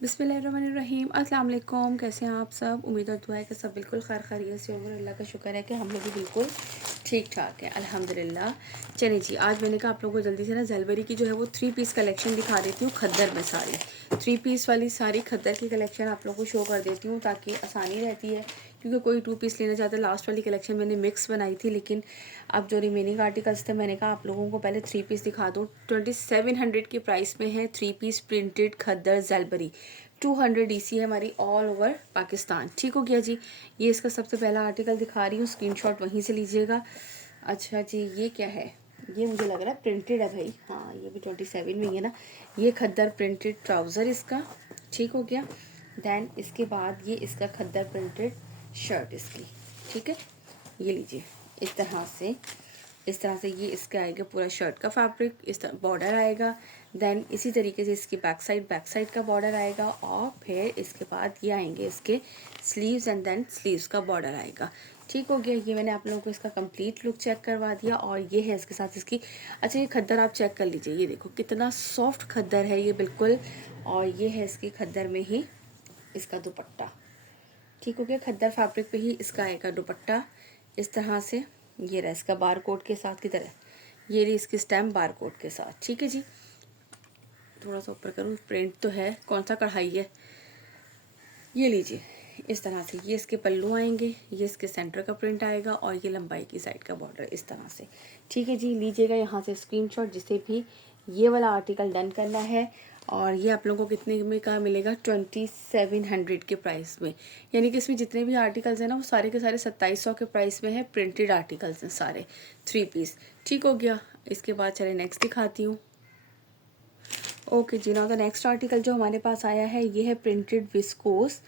बिस्मिल्लाहिर्रहमानिर्रहीम अस्सलाम वालेकुम। कैसे हैं आप सब? उम्मीद और दुआ है कि सब बिल्कुल खैर खैरियत से होंगे। अल्लाह का शुक्र है कि हम लोग भी बिल्कुल ठीक ठाक है, अल्हम्दुलिल्लाह। चलिए जी, आज मैंने कहा आप लोगों को जल्दी से ना जलबेरी की जो है वो 3 पीस कलेक्शन दिखा देती हूँ खद्दर में। सारी 3 पीस वाली सारी खद्दर की कलेक्शन आप लोगों को शो कर देती हूँ ताकि आसानी रहती है, क्योंकि कोई 2 पीस लेना चाहता है। लास्ट वाली कलेक्शन मैंने मिक्स बनाई थी, लेकिन अब जो रिमेनिंग आर्टिकल्स थे मैंने कहा आप लोगों को पहले 3 पीस दिखा दूँ। 2700 के प्राइस में है 3 पीस प्रिंटेड खद्दर जलबेरी। 200 DC है हमारी ऑल ओवर पाकिस्तान। ठीक हो गया जी। ये इसका सबसे पहला आर्टिकल दिखा रही हूँ, स्क्रीनशॉट वहीं से लीजिएगा। अच्छा जी, ये क्या है? ये मुझे लग रहा है प्रिंटेड है भाई। हाँ, ये भी 27 में ही है ना। ये खद्दर प्रिंटेड ट्राउज़र इसका। ठीक हो गया। देन इसके बाद ये इसका खद्दर प्रिंटेड शर्ट इसकी। ठीक है, ये लीजिए इस तरह से ये इसका आएगा पूरा शर्ट का फैब्रिक। इस तरह बॉर्डर आएगा। देन इसी तरीके से इसकी बैक साइड का बॉर्डर आएगा, और फिर इसके बाद ये आएंगे इसके स्लीव्स, एंड देन स्लीव्स का बॉर्डर आएगा। ठीक हो गया। ये मैंने आप लोगों को इसका कंप्लीट लुक चेक करवा दिया, और ये है इसके साथ इसकी। अच्छा, ये खद्दर आप चेक कर लीजिए, ये देखो कितना सॉफ्ट खद्दर है ये बिल्कुल। और ये है इसकी खद्दर में ही इसका दुपट्टा। ठीक हो गया। खद्दर फैब्रिक पे ही इसका आएगा दुपट्टा इस तरह से। ये रहा इसका बार कोड के साथ की तरह, ये रही इसकी स्टैम्प बार कोड के साथ। ठीक है जी। थोड़ा सा ऊपर करूँ, प्रिंट तो है, कौन सा कढ़ाई है। ये लीजिए इस तरह से ये इसके पल्लू आएंगे, ये इसके सेंटर का प्रिंट आएगा, और ये लंबाई की साइड का बॉर्डर इस तरह से। ठीक है जी, लीजिएगा यहाँ से स्क्रीनशॉट जिसे भी ये वाला आर्टिकल डन करना है। और ये आप लोगों को कितने में का मिलेगा? 2700 के प्राइस में। यानी कि इसमें जितने भी आर्टिकल्स हैं ना वो सारे के सारे 2700 के प्राइस में है। प्रिंटेड आर्टिकल्स हैं सारे 3 पीस। ठीक हो गया। इसके बाद चले नेक्स्ट दिखाती हूँ। Okay ji, now the next article जो हमारे पास आया है ये है प्रिंटेड विस्कोस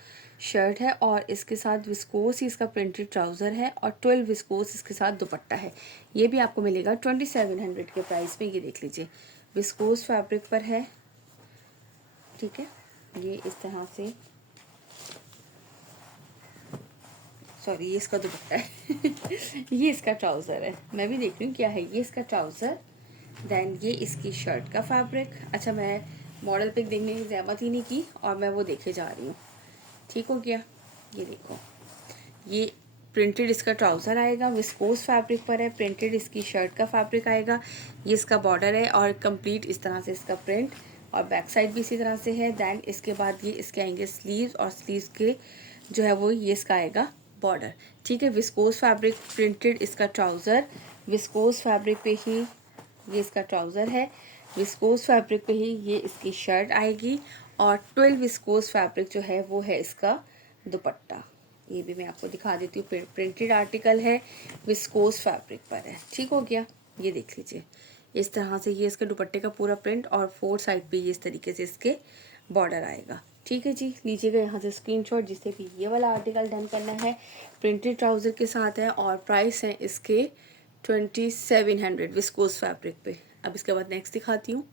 शर्ट है, और इसके साथ विस्कोस ही इसका प्रिंटेड ट्राउज़र है, और 12 विस्कोस इसके साथ दुपट्टा है। ये भी आपको मिलेगा 2700 के प्राइस में। ये देख लीजिए विस्कोस फैब्रिक पर है। ठीक है, ये इस तरह से, सॉरी ये इसका दुपट्टा है ये इसका ट्राउज़र है। मैं भी देख रही हूँ क्या है। ये इसका ट्राउज़र, देन ये इसकी शर्ट का फैब्रिक। अच्छा, मैं मॉडल पिक देखने की ज़हमत ही नहीं की, और मैं वो देखे जा रही हूँ। ठीक हो गया। ये देखो, ये प्रिंटेड इसका ट्राउज़र आएगा, विस्कोस फैब्रिक पर है। प्रिंटेड इसकी शर्ट का फैब्रिक आएगा। ये इसका बॉर्डर है, और कंप्लीट इस तरह से इसका प्रिंट, और बैक साइड भी इसी तरह से है। दैन इसके बाद ये इसके आएंगे स्लीव्स, और स्लीव्स के जो है वो ये इसका आएगा बॉर्डर। ठीक है, विस्कोस फैब्रिक प्रिंटेड इसका ट्राउज़र, विस्कोस फैब्रिक पे ही ये इसका ट्राउज़र है, विस्कोस फैब्रिक पे ही ये इसकी शर्ट आएगी, और 12 विस्कोस फैब्रिक जो है वो है इसका दुपट्टा। ये भी मैं आपको दिखा देती हूँ। प्रिंटेड आर्टिकल है, विस्कोस फैब्रिक पर है। ठीक हो गया। ये देख लीजिए इस तरह से ये इसके दुपट्टे का पूरा प्रिंट, और 4 साइड पे ये इस तरीके से इसके बॉर्डर आएगा। ठीक है जी, लीजिएगा यहाँ से स्क्रीनशॉट जिससे भी ये वाला आर्टिकल डन करना है। प्रिंटेड ट्राउज़र के साथ है, और प्राइस है इसके 2700 विस्कोस फैब्रिक पे। अब इसके बाद नेक्स्ट दिखाती हूँ।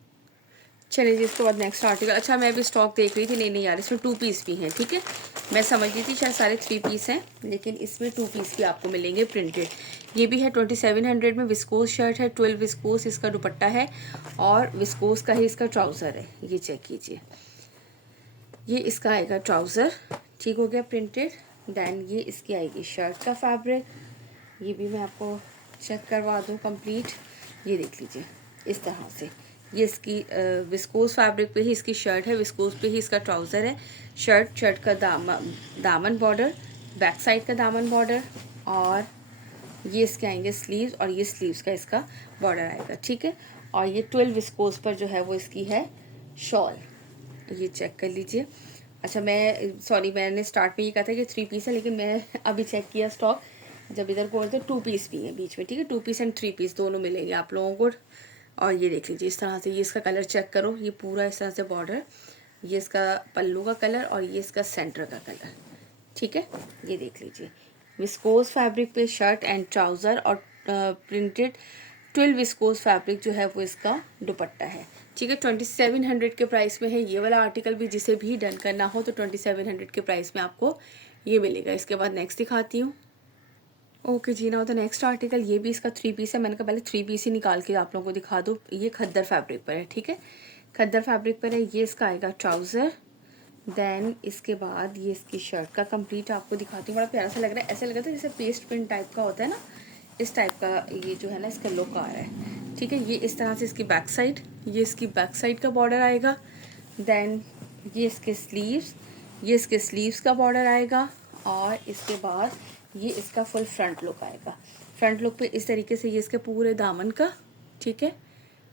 चलिए जी, इसके बाद नेक्स्ट आर्टिकल। अच्छा, मैं अभी स्टॉक देख रही थी, नहीं यार इसमें 2 पीस भी हैं। ठीक है, मैं समझ रही थी शायद सारे 3 पीस हैं, लेकिन इसमें 2 पीस भी आपको मिलेंगे प्रिंटेड। ये भी है 2700 में। विस्कोस शर्ट है, 12 विस्कोस इसका दुपट्टा है, और विस्कोस का ही इसका ट्राउज़र है। ये चेक कीजिए, ये इसका आएगा ट्राउज़र। ठीक हो गया, प्रिंटेड। दैन ये इसकी आएगी शर्ट का फैब्रिक। ये भी मैं आपको चेक करवा दूँ कंप्लीट। ये देख लीजिए इस तरह से ये इसकी विस्कोस फैब्रिक पे ही इसकी शर्ट है, विस्कोस पे ही इसका ट्राउज़र है। शर्ट का दामन बॉर्डर, बैक साइड का दामन बॉर्डर, और ये इसके आएंगे स्लीव्स, और ये स्लीव्स का इसका बॉर्डर आएगा। ठीक है, और ये 12 विस्कोस पर जो है वो इसकी है शॉल। ये चेक कर लीजिए। अच्छा, मैं सॉरी मैंने स्टार्ट में ये कहा था कि 3 पीस है, लेकिन मैं अभी चेक किया स्टॉक, जब इधर को तो 2 पीस भी है बीच में। ठीक है, 2 पीस एंड 3 पीस दोनों मिलेंगे आप लोगों को। और ये देख लीजिए इस तरह से, ये इसका कलर चेक करो, ये पूरा इस तरह से बॉर्डर, ये इसका पल्लू का कलर, और ये इसका सेंटर का कलर। ठीक है, ये देख लीजिए विस्कोस फैब्रिक पे शर्ट एंड ट्राउज़र, और प्रिंटेड 12 विस्कोस फैब्रिक जो है वो इसका दुपट्टा है। ठीक है, 2700 के प्राइस में है ये वाला आर्टिकल भी। जिसे भी डन करना हो तो 2700 के प्राइस में आपको ये मिलेगा। इसके बाद नेक्स्ट दिखाती हूँ। Okay ji, now the next article. ये भी इसका 3 पीस है। मैंने कहा पहले 3 पीस ही निकाल के आप लोगों को दिखा दूँ। ये खद्दर फैब्रिक पर है। ठीक है, खद्दर फैब्रिक पर है। ये इसका आएगा ट्राउज़र, देन इसके बाद ये इसकी शर्ट का कंप्लीट आपको दिखाती हूँ। बड़ा प्यारा सा लग रहा है, ऐसा लग रहा था जैसे पेस्ट प्रिंट टाइप का होता है ना, इस टाइप का ये जो है ना इसका लुक आ रहा है। ठीक है, ये इस तरह से इसकी बैक साइड, ये इसकी बैक साइड का बॉर्डर आएगा। देन ये इसके स्लीव्स, ये इसके स्लीव्स का बॉर्डर आएगा। और इसके बाद ये इसका फुल फ्रंट लुक आएगा। फ्रंट लुक पे इस तरीके से ये इसके पूरे दामन का, ठीक है,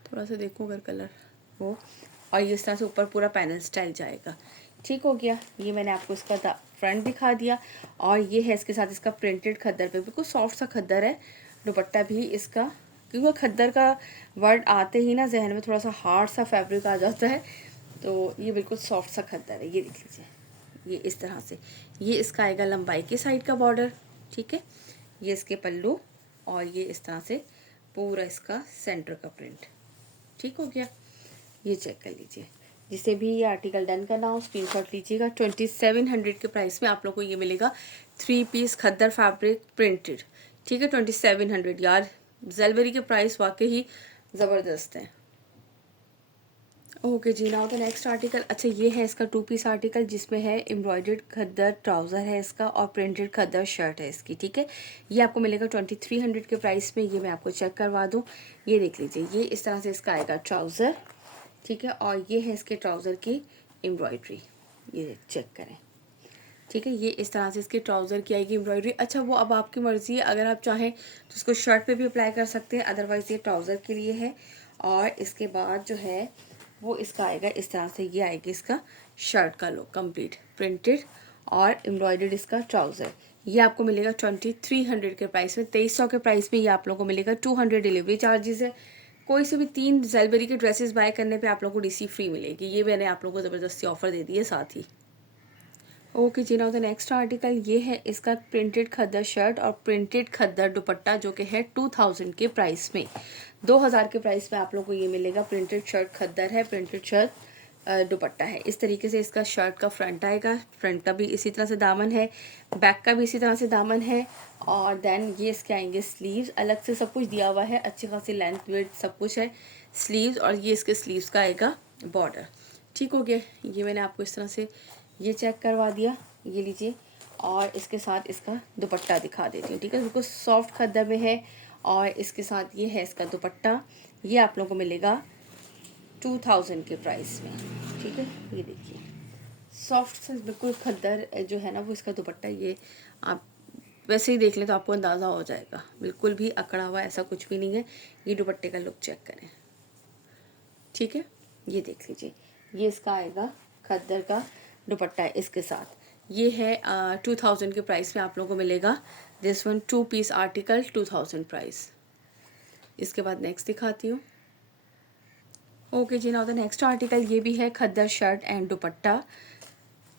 थोड़ा सा देखो अगर कलर वो, और ये इस तरह से ऊपर पूरा पैनल स्टाइल जाएगा। ठीक हो गया, ये मैंने आपको इसका फ्रंट दिखा दिया। और ये है इसके साथ इसका प्रिंटेड खद्दर पे, बिल्कुल सॉफ्ट सा खद्दर है। दुपट्टा भी इसका, क्योंकि खद्दर का वर्ड आते ही ना जहन में थोड़ा सा हार्ड सा फैब्रिक आ जाता है, तो ये बिल्कुल सॉफ्ट सा खद्दर है। ये देख लीजिए, ये इस तरह से ये इसका आएगा लंबाई के साइड का बॉर्डर। ठीक है, ये इसके पल्लू, और ये इस तरह से पूरा इसका सेंटर का प्रिंट। ठीक हो गया, ये चेक कर लीजिए। जिसे भी ये आर्टिकल डन करना हो स्क्रीनशॉट लीजिएगा। 2700 के प्राइस में आप लोग को ये मिलेगा 3 पीस खद्दर फैब्रिक प्रिंटेड। ठीक है, 2700 यार, ज्वेलरी के प्राइस वाकई ही ज़बरदस्त है। Okay ji, now the next article. अच्छा, ये है इसका 2 पीस आर्टिकल जिसमें है एम्ब्रॉयडर्ड खद्दर ट्राउज़र है इसका, और प्रिंटेड खद्दर शर्ट है इसकी। ठीक है, ये आपको मिलेगा 2300 के प्राइस में। ये मैं आपको चेक करवा दूँ, ये देख लीजिए, ये इस तरह से इसका आएगा ट्राउज़र। ठीक है, और ये है इसके ट्राउज़र की एम्ब्रॉयडरी, ये चेक करें। ठीक है, ये इस तरह से इसके ट्राउज़र की आएगी एम्ब्रॉयडरी। अच्छा, वो अब आपकी मर्ज़ी है, अगर आप चाहें तो इसको शर्ट पे भी अप्लाई कर सकते हैं, अदरवाइज़ ये ट्राउज़र के लिए है। और इसके बाद जो है वो इसका आएगा इस तरह से, ये आएगी इसका शर्ट का लुक कंप्लीट प्रिंटेड और एम्ब्रॉयडर्ड इसका ट्राउज़र। ये आपको मिलेगा 2300 के प्राइस में। 2300 के प्राइस में ये आप लोगों को मिलेगा। 200 डिलीवरी चार्जेस है। कोई से भी 3 ज़ेलबरी के ड्रेसेस बाय करने पे आप लोगों को डीसी फ्री मिलेगी। ये मैंने आप लोगों को ज़बरदस्ती ऑफर दे दी है साथ ही। Okay ji, now the next article. ये है इसका प्रिंटेड खद्दर शर्ट और प्रिंटेड खद्दर दुपट्टा, जो कि है 2000 के प्राइस में। 2000 के प्राइस में आप लोगों को ये मिलेगा। प्रिंटेड शर्ट खद्दर है, प्रिंटेड शर्ट दुपट्टा है। इस तरीके से इसका शर्ट का फ्रंट आएगा। फ्रंट का भी इसी तरह से दामन है, बैक का भी इसी तरह से दामन है। और देन ये इसके आएंगे स्लीव्स, अलग से सब कुछ दिया हुआ है, अच्छी खासी लेंथ वेथ सब कुछ है स्लीव्स। और ये इसके स्लीव्स का आएगा बॉर्डर। ठीक हो गया, ये मैंने आपको इस तरह से ये चेक करवा दिया। ये लीजिए, और इसके साथ इसका दुपट्टा दिखा देती हूँ। ठीक है, बिल्कुल सॉफ्ट खद्दर में है, और इसके साथ ये है इसका दुपट्टा। ये आप लोगों को मिलेगा 2000 के प्राइस में। ठीक है, ये देखिए, सॉफ्ट से बिल्कुल खद्दर जो है ना वो इसका दुपट्टा। ये आप वैसे ही देख लें तो आपको अंदाज़ा हो जाएगा, बिल्कुल भी अकड़ा हुआ ऐसा कुछ भी नहीं है। ये दुपट्टे का लुक चेक करें। ठीक है, ये देख लीजिए, ये इसका आएगा खद्दर का दुपट्टा है इसके साथ। ये है 2000 के प्राइस में आप लोगों को मिलेगा। This one 2 piece article 2000 price. इसके बाद नेक्स्ट दिखाती हूँ। Okay ji, now the next article. ये भी है खद्दर शर्ट एंड दुपट्टा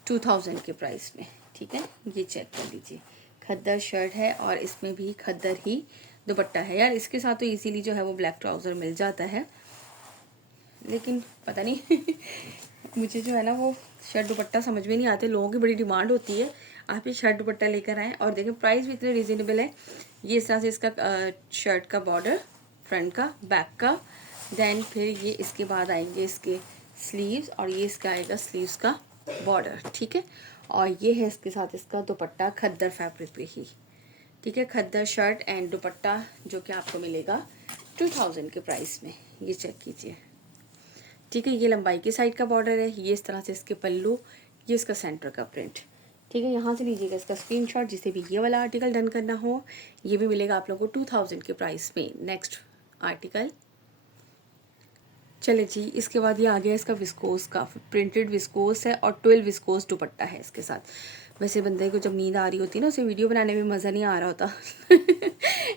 2000 के प्राइस में। ठीक है, ये चेक कर लीजिए, खद्दर शर्ट है और इसमें भी खद्दर ही दुपट्टा है। यार इसके साथ तो इजीली जो है वो ब्लैक ट्राउज़र मिल जाता है, लेकिन पता नहीं मुझे जो है ना वो शर्ट दुपट्टा समझ में नहीं आते। लोगों की बड़ी डिमांड होती है, आप ये शर्ट दुपट्टा लेकर आएँ। और देखें प्राइस भी इतने रिजनेबल है। ये इस तरह से इसका शर्ट का बॉर्डर, फ्रंट का, बैक का। देन फिर ये इसके बाद आएंगे इसके स्लीव्स, और ये इसका आएगा स्लीव्स का बॉर्डर। ठीक है, और ये है इसके साथ इसका दुपट्टा खद्दर फैब्रिक पे ही। ठीक है, खद्दर शर्ट एंड दुपट्टा जो कि आपको मिलेगा 2000 के प्राइस में। ये चेक कीजिए। ठीक है, ये लंबाई की साइड का बॉर्डर है। ये इस तरह से इसके पल्लू, ये इसका सेंटर का प्रिंट। ठीक है, यहाँ से लीजिएगा इसका स्क्रीनशॉट। जिसे भी ये वाला आर्टिकल डन करना हो, ये भी मिलेगा आप लोगों को 2000 के प्राइस में। नेक्स्ट आर्टिकल चले जी, इसके बाद ये आ गया इसका विस्कोस का, प्रिंटेड विस्कोस है और 12 विस्कोस दुपट्टा है इसके साथ। वैसे बंदे को जब नींद आ रही होती है ना, उसे वीडियो बनाने में मज़ा नहीं आ रहा होता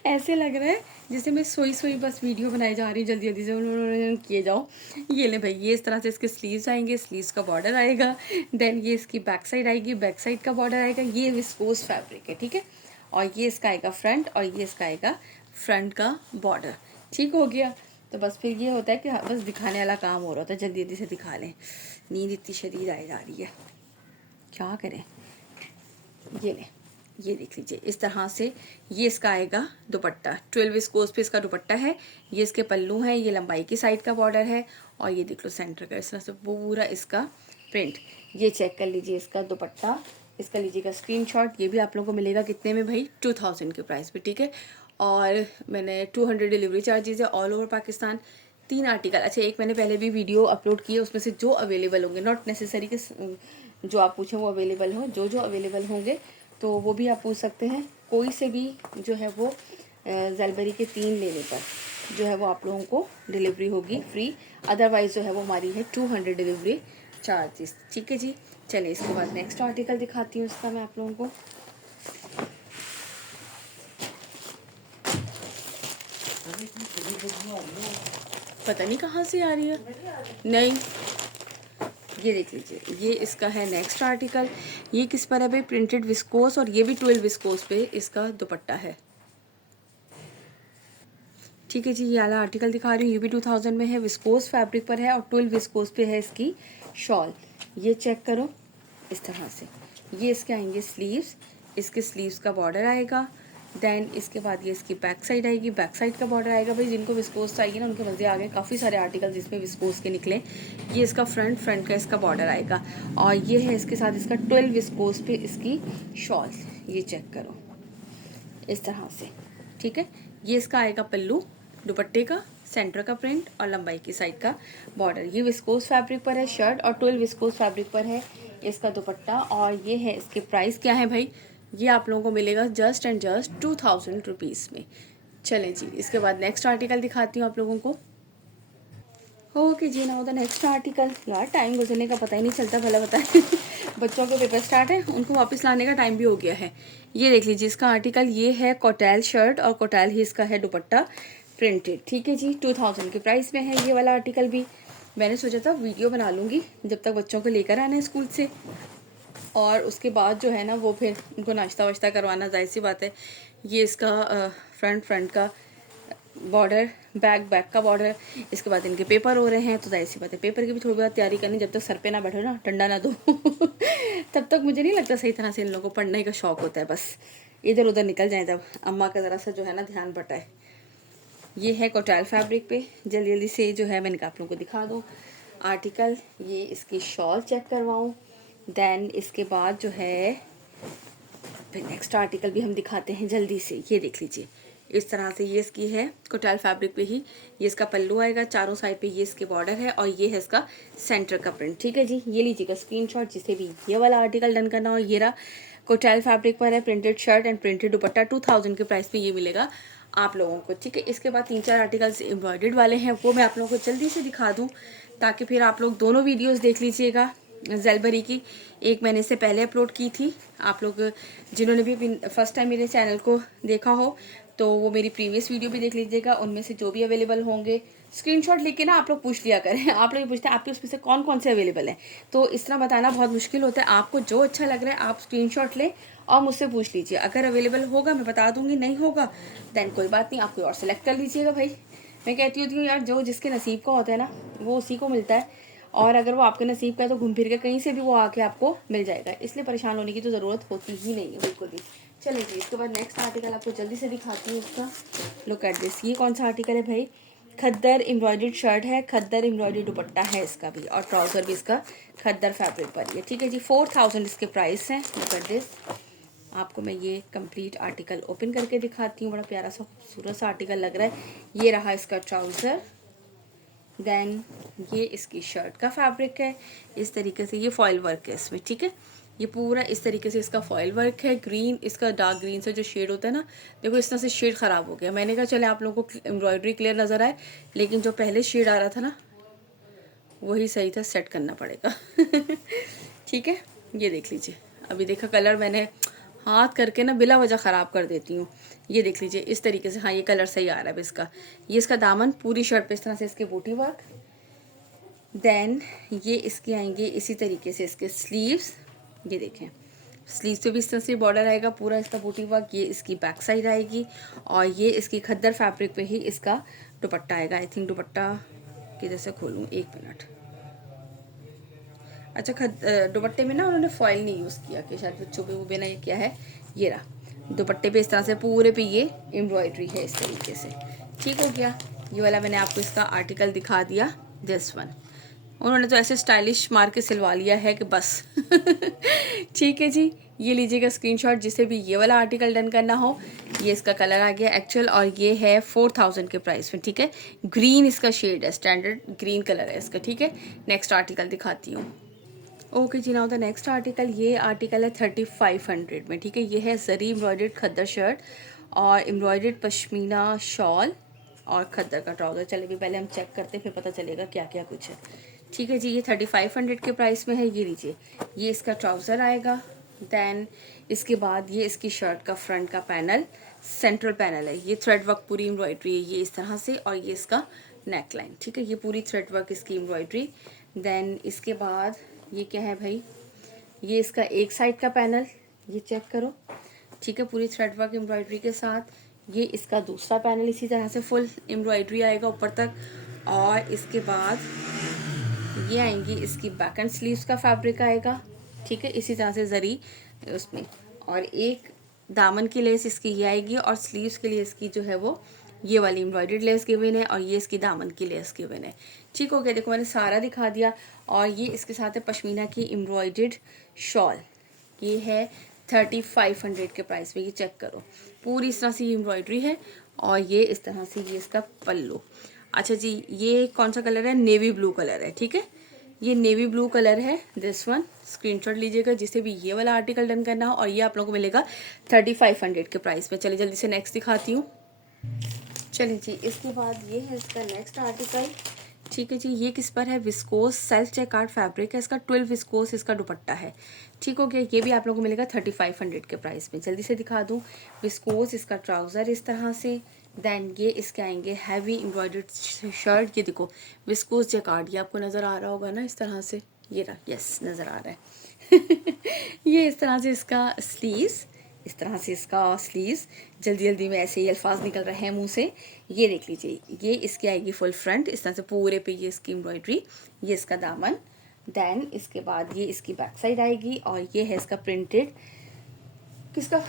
ऐसे लग रहा है जैसे मैं सोई सोई बस वीडियो बनाई जा रही, जल्दी जल्दी से किए जाओ। ये ले भाई, ये इस तरह से इसके स्लीव्स आएंगे, स्लीव्स का बॉर्डर आएगा। देन ये इसकी बैक साइड आएगी, बैक साइड का बॉर्डर आएगा। ये विस्कोस फैब्रिक है। ठीक है, और ये इसका आएगा फ्रंट, और ये इसका आएगा फ्रंट का बॉर्डर। ठीक हो गया, तो बस फिर ये होता है कि बस दिखाने वाला काम हो रहा होता है, जल्दी जल्दी से दिखा लें। नींद इतनी शदीद आई जा रही है, क्या करें। ये लें, ये देख लीजिए, इस तरह से ये इसका आएगा दुपट्टा। 12 विस्कोस पे इसका दुपट्टा है। ये इसके पल्लू हैं, ये लंबाई की साइड का बॉर्डर है, और ये देख लो सेंटर का इस तरह से पूरा इसका प्रिंट। ये चेक कर लीजिए इसका दुपट्टा, इसका लीजिएगा स्क्रीनशॉट। ये भी आप लोगों को मिलेगा कितने में भाई, 2000 के प्राइस पे, ठीक है। और मैंने 200 डिलीवरी चार्जेस है ऑल ओवर पाकिस्तान। 3 आर्टिकल, अच्छा एक मैंने पहले भी वीडियो अपलोड की है, उसमें से जो अवेलेबल होंगे, नॉट नेसेसरी कि जो आप पूछें वो अवेलेबल हो, जो जो अवेलेबल होंगे तो वो भी आप पूछ सकते हैं। कोई से भी जो है वो ज़लबरी के 3 लेने पर जो है वो आप लोगों को डिलीवरी होगी फ्री, अदरवाइज़ जो है वो हमारी है 200 डिलीवरी चार्जेस, ठीक है जी। चलिए इसके बाद नेक्स्ट आर्टिकल दिखाती हूँ इसका मैं आप लोगों को। पता नहीं कहाँ से आ रही है, नहीं ये देख लीजिए, ये इसका है नेक्स्ट आर्टिकल। ये किस पर है भाई, प्रिंटेड विस्कोस, और ये भी 12 विस्कोस पे इसका दुपट्टा है, ठीक है जी। ये वाला आर्टिकल दिखा रही हूँ, ये भी 2000 में है, विस्कोस फैब्रिक पर है और 12 विस्कोस पे है इसकी शॉल। ये चेक करो इस तरह से, ये इसके आएंगे स्लीव्स, इसके स्लीव्स का बॉर्डर आएगा। देन इसके बाद ये इसकी बैक साइड आएगी, बैक साइड का बॉर्डर आएगा। भाई जिनको विस्कोस चाहिए ना उनके मज़े आ गए, काफ़ी सारे आर्टिकल जिसमें विस्कोस के निकले। ये इसका फ्रंट का इसका बॉर्डर आएगा, और ये है इसके साथ इसका 12 विस्कोस पे इसकी शॉल। ये चेक करो इस तरह से, ठीक है। ये इसका आएगा पल्लू, दुपट्टे का सेंटर का प्रिंट और लंबाई की साइड का बॉर्डर। ये विस्कोस फैब्रिक पर है शर्ट और 12 विस्कोस फैब्रिक पर है इसका दुपट्टा। और ये है इसके प्राइस क्या है भाई, ये आप लोगों को मिलेगा जस्ट एंड जस्ट 2000 रुपीज़ में। चलें जी, इसके बाद नेक्स्ट आर्टिकल दिखाती हूँ आप लोगों को। Okay ji, now the next article. यार टाइम गुजरने का पता ही नहीं चलता, भला बताए बच्चों के पेपर स्टार्ट है, उनको वापस लाने का टाइम भी हो गया है। ये देख लीजिए इसका आर्टिकल, ये है कोटैल शर्ट और कोटैल ही इसका है दुपट्टा प्रिंटेड, ठीक है जी। 2000 के प्राइस में है ये वाला आर्टिकल भी। मैंने सोचा था वीडियो बना लूँगी जब तक बच्चों को लेकर आना है स्कूल से, और उसके बाद जो है ना वो फिर उनको नाश्ता वाश्ता करवाना, जाहिर सी बात है। ये इसका फ्रंट का बॉर्डर, बैक का बॉर्डर। इसके बाद इनके पेपर हो रहे हैं तो जाहिर सी बात है पेपर की भी थोड़ी बहुत तैयारी करनी, जब तक सर पे ना बैठो ना, ठंडा ना दो तब तक मुझे नहीं लगता सही तरह से इन लोगों को पढ़ने का शौक होता है। बस इधर उधर निकल जाए तब अम्मा का ज़रा सा जो है ना ध्यान बटाए। ये है कोटैल फैब्रिक पे, जल्दी जल्दी से जो है मैंने आप लोगों को दिखा दूँ आर्टिकल। ये इसकी शॉल चेक करवाऊँ, देन इसके बाद जो है फिर नेक्स्ट आर्टिकल भी हम दिखाते हैं जल्दी से। ये देख लीजिए इस तरह से, ये इसकी है कोटैल फैब्रिक पे ही, ये इसका पल्लू आएगा, चारों साइड पे ये इसके बॉर्डर है, और ये है इसका सेंटर का प्रिंट, ठीक है जी। ये लीजिएगा स्क्रीनशॉट, जिसे भी ये वाला आर्टिकल डन करना हो। ये रहा कोटैल फैब्रिक पर है, प्रिंटेड शर्ट एंड प्रिंटेड दुपट्टा, 2000 के प्राइस पे ये मिलेगा आप लोगों को, ठीक है। इसके बाद 3-4 आर्टिकल्स एम्ब्रॉयडर्ड वाले हैं, वो मैं आप लोगों को जल्दी से दिखा दूँ ताकि फिर आप लोग दोनों वीडियोस देख लीजिएगा। ज़लबरी की एक मैंने इससे पहले अपलोड की थी, आप लोग जिन्होंने भी फर्स्ट टाइम मेरे चैनल को देखा हो तो वो मेरी प्रीवियस वीडियो भी देख लीजिएगा। उनमें से जो भी अवेलेबल होंगे स्क्रीनशॉट लेके ना आप लोग पूछ लिया करें आप लोग पूछते हैं आपके उसमें से कौन कौन से अवेलेबल हैं, तो इस तरह बताना बहुत मुश्किल होता है। आपको जो अच्छा लग रहा है आप स्क्रीनशॉट लें और मुझसे पूछ लीजिए, अगर अवेलेबल होगा मैं बता दूंगी, नहीं होगा दैन कोई बात नहीं, आप कोई और सेलेक्ट कर लीजिएगा। भाई मैं कहती हूँ यार जो जिसके नसीब का होता है ना वो उसी को मिलता है, और अगर वो आपके नसीब का है तो घूम फिर के कहीं से भी वो आके आपको मिल जाएगा, इसलिए परेशान होने की तो ज़रूरत होती ही नहीं है बिल्कुल भी। चलिए जी, इसके बाद नेक्स्ट आर्टिकल आपको जल्दी से दिखाती हूँ इसका। लुक एट दिस, ये कौन सा आर्टिकल है भाई, खद्दर एम्ब्रॉयडर्ड शर्ट है, खद्दर एम्ब्रॉयडर्ड दुपट्टा है इसका भी, और ट्राउज़र भी इसका खद्दर फैब्रिक पर है, ठीक है जी। 4000 इसके प्राइस हैं। लुक एट दिस, आपको मैं ये कंप्लीट आर्टिकल ओपन करके दिखाती हूँ, बड़ा प्यारा सा खूबसूरत सा आर्टिकल लग रहा है। ये रहा इसका ट्राउज़र, देन ये इसकी शर्ट का फैब्रिक है, इस तरीके से ये फॉयल वर्क है इसमें, ठीक है। ये पूरा इस तरीके से इसका फॉयल वर्क है, ग्रीन इसका डार्क ग्रीन से जो शेड होता है ना, देखो इस तरह से शेड ख़राब हो गया। मैंने कहा चले आप लोगों को एम्ब्रॉयडरी क्लियर नज़र आए, लेकिन जो पहले शेड आ रहा था ना वही सही था, सेट करना पड़ेगा ठीक है। ये देख लीजिए, अभी देखा कलर मैंने हाथ करके ना बिला वजह ख़राब कर देती हूँ। ये देख लीजिए इस तरीके से, हाँ ये कलर सही आ रहा है इसका। ये इसका दामन पूरी शर्ट पे इस तरह से इसके बूटी वर्क, देन ये इसके आएंगे इसी तरीके से इसके स्लीव्स, ये देखें स्लीव्स पे भी इस तरह से बॉर्डर आएगा पूरा इसका बूटी वर्क। ये इसकी बैक साइड आएगी, और ये इसकी खद्दर फैब्रिक पे ही इसका दुपट्टा आएगा। आई थिंक दुपट्टा किधर से खोलूँ, एक मिनट। अच्छा, दुपट्टे में ना उन्होंने फॉइल नहीं यूज़ किया कि शायद बच्चों पे वो बिना ये क्या है। ये रहा दुपट्टे पे इस तरह से पूरे पे ये एम्ब्रॉयडरी है इस तरीके से, ठीक हो गया। ये वाला मैंने आपको इसका आर्टिकल दिखा दिया, दिस वन। उन्होंने तो ऐसे स्टाइलिश मार के सिलवा लिया है कि बस ठीक है जी, ये लीजिएगा स्क्रीनशॉट जिसे भी ये वाला आर्टिकल डन करना हो। ये इसका कलर आ गया एक्चुअल और ये है 4000 के प्राइस में, ठीक है। ग्रीन इसका शेड है, स्टैंडर्ड ग्रीन कलर है इसका, ठीक है। नेक्स्ट आर्टिकल दिखाती हूँ। Okay ji, now the next article, ये आर्टिकल है 3500 में, ठीक है। ये है जरी एम्ब्रॉयडर्ड खद्दर शर्ट और एम्ब्रॉयडर्ड पश्मीना शॉल और खद्दर का ट्राउज़र। चलिए भी पहले हम चेक करते हैं, फिर पता चलेगा क्या क्या कुछ है, ठीक है जी। ये 3500 के प्राइस में है। ये लीजिए, ये इसका ट्राउज़र आएगा। देन इसके बाद ये इसकी शर्ट का फ्रंट का पैनल, सेंट्रल पैनल है। ये थ्रेड वर्क पूरी एम्ब्रॉयडरी है ये इस तरह से, और ये इसका नेक लाइन, ठीक है। ये पूरी थ्रेड वर्क इसकी एम्ब्रॉयडरी। देन इसके बाद ये क्या है भाई, ये इसका एक साइड का पैनल, ये चेक करो, ठीक है, पूरी थ्रेड वर्क एम्ब्रॉयडरी के साथ। ये इसका दूसरा पैनल इसी तरह से फुल एम्ब्रॉयडरी आएगा ऊपर तक। और इसके बाद ये आएंगी इसकी बैक एंड स्लीव्स का फैब्रिक आएगा, ठीक है, इसी तरह से जरी उसमें। और एक दामन की लेस इसकी ये आएगी और स्लीव्स के लिए इसकी जो है वो ये वाली एम्ब्रॉयडर्ड लेस गिवन है और ये इसकी दामन की लेस गिवन है, ठीक हो गया। देखो मैंने सारा दिखा दिया। और ये इसके साथ है पश्मीना की एम्ब्रॉयडर्ड शॉल, ये है 3500 के प्राइस में। ये चेक करो, पूरी इस तरह से ये एम्ब्रॉयडरी है और ये इस तरह से ये इसका पल्लू। अच्छा जी, ये कौन सा कलर है, नेवी ब्लू कलर है, ठीक है। ये नेवी ब्लू कलर है, दिस वन स्क्रीनशॉट लीजिएगा जिसे भी ये वाला आर्टिकल डन करना हो। और ये आप लोगों को मिलेगा 3500 के प्राइस में। चलिए जल्दी से नेक्स्ट दिखाती हूँ। चलिए जी, इसके बाद ये है इसका नेक्स्ट आर्टिकल, ठीक है जी। ये किस पर है, विस्कोस सेल्फ चेकार्ड फैब्रिक है इसका, 12 विस्कोस इसका दुपट्टा है, ठीक हो गया। ये भी आप लोगों को मिलेगा 3500 के प्राइस में। जल्दी से दिखा दूँ, विस्कोस इसका ट्राउज़र इस तरह से। देन ये इसके आएंगे हैवी एम्ब्रॉयडर्ड शर्ट, ये देखो विस्कोस जैकार्ड, ये आपको नज़र आ रहा होगा ना इस तरह से, ये रहा, यस नज़र आ रहा है ये इस तरह से इसका स्लीव्स, इस तरह से इसका स्लीव्स, जल्दी जल्दी में ऐसे ही अल्फाज निकल रहे हैं मुंह से। ये देख लीजिए, ये इसकी आएगी फुल फ्रंट इस तरह से पूरे पे, ये इसकी एम्ब्रॉयडरी, ये इसका दामन। देन इसके बाद ये इसकी बैक साइड आएगी और ये है इसका प्रिंटेड, किसका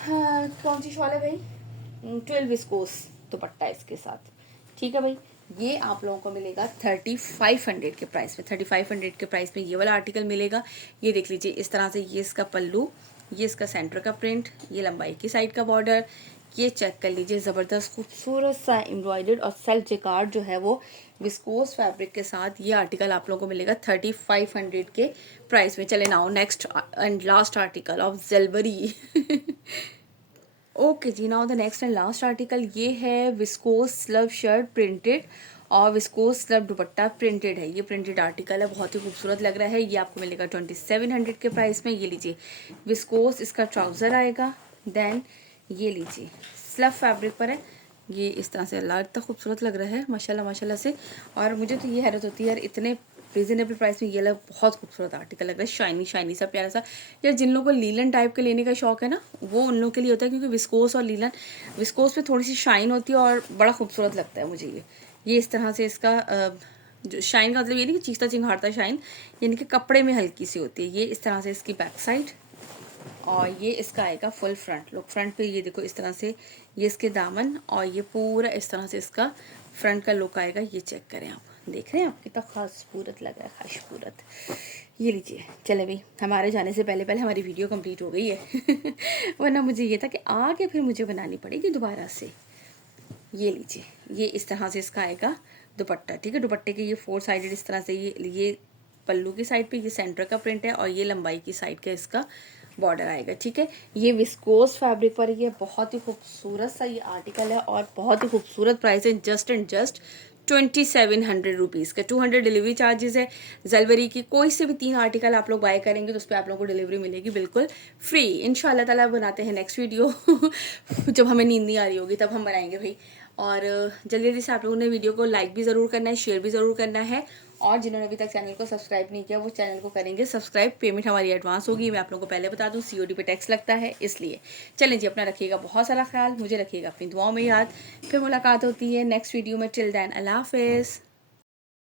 कौन सी शॉल है भाई, 12 विस्कोस दुपट्टा इसके साथ, ठीक है भाई। ये आप लोगों को मिलेगा 3500 के प्राइस में। 3500 के प्राइस में ये वाला आर्टिकल मिलेगा। ये देख लीजिए इस तरह से, ये इसका पल्लू, ये इसका सेंटर का प्रिंट, ये लंबाई की साइड का बॉर्डर, ये चेक कर लीजिए ज़बरदस्त खूबसूरत सा एम्ब्रॉयडर्ड और सेल्फ जेकार्ड जो है वो विस्कोस फैब्रिक के साथ। ये आर्टिकल आप लोगों को मिलेगा 3500 के प्राइस में। चले now next and last article of Zelbury okay ji, now the next and last article, ये है विस्कोस स्लब शर्ट प्रिंटेड और विस्कोस स्लब दुपट्टा प्रिंटेड है। ये प्रिंटेड आर्टिकल है, बहुत ही खूबसूरत लग रहा है। ये आपको मिलेगा 2700 के प्राइस में। ये लीजिए, विस्कोस इसका ट्राउज़र आएगा। देन ये लीजिए, स्लब फैब्रिक पर है, ये इस तरह से, अल्लाह इतना खूबसूरत लग रहा है माशाल्लाह माशाल्लाह से। और मुझे तो ये हैरत होती है यार, इतने रीज़नेबल प्राइस में ये लग बहुत खूबसूरत आर्टिकल लग रहा है, शाइनी शाइनी सा प्यारा सा। यार जिन लोगों को लीलन टाइप के लेने का शौक है ना, वो उन लोगों के लिए होता है, क्योंकि विस्कोस और लीलन, विस्कोस पे थोड़ी सी शाइन होती है और बड़ा खूबसूरत लगता है मुझे ये इस तरह से इसका जो शाइन का मतलब ये नहीं कि चीखता चिंघाड़ता शाइन, यानी कि कपड़े में हल्की सी होती है। ये इस तरह से इसकी बैक साइड और ये इसका आएगा फुल फ्रंट लुक। फ्रंट पे ये देखो इस तरह से ये इसके दामन और ये पूरा इस तरह से इसका फ्रंट का लुक आएगा। ये चेक करें आप, देख रहे हैं आप कितना खूबसूरत लग रहा है, खूबसूरत। ये लीजिए, चले भाई हमारे जाने से पहले पहले हमारी वीडियो कंप्लीट हो गई है वरना मुझे ये था कि आगे फिर मुझे बनानी पड़ेगी दोबारा से। ये लीजिए, ये इस तरह से इसका आएगा दुपट्टा, ठीक है। दुपट्टे के ये 4 साइडेड इस तरह से, ये पल्लू की साइड पे ये सेंटर का प्रिंट है और ये लंबाई की साइड का इसका बॉर्डर आएगा, ठीक है। ये विस्कोस फैब्रिक पर ये बहुत ही खूबसूरत सा ये आर्टिकल है और बहुत ही खूबसूरत प्राइस है, जस्ट एंड जस्ट 2700 रुपीज़ का। 200 डिलीवरी चार्जेस है। ज़ेलबरी की कोई से भी 3 आर्टिकल आप लोग बाय करेंगे तो उस पर आप लोगों को डिलीवरी मिलेगी बिल्कुल फ्री। इंशाल्लाह ताला बनाते हैं नेक्स्ट वीडियो जब हमें नींद नहीं आ रही होगी तब हम बनाएंगे भाई। और जल्दी जल्दी से आप लोगों ने वीडियो को लाइक भी ज़रूर करना है, शेयर भी ज़रूर करना है। और जिन्होंने अभी तक चैनल को सब्सक्राइब नहीं किया वो चैनल को करेंगे सब्सक्राइब। पेमेंट हमारी एडवांस होगी, मैं आप लोगों को पहले बता दूं, COD पे टैक्स लगता है इसलिए। चलें जी, अपना रखिएगा बहुत सारा ख्याल, मुझे रखिएगा अपनी दुआओं में याद। फिर मुलाकात होती है नेक्स्ट वीडियो में। टिल देन अल्लाह हाफिज़।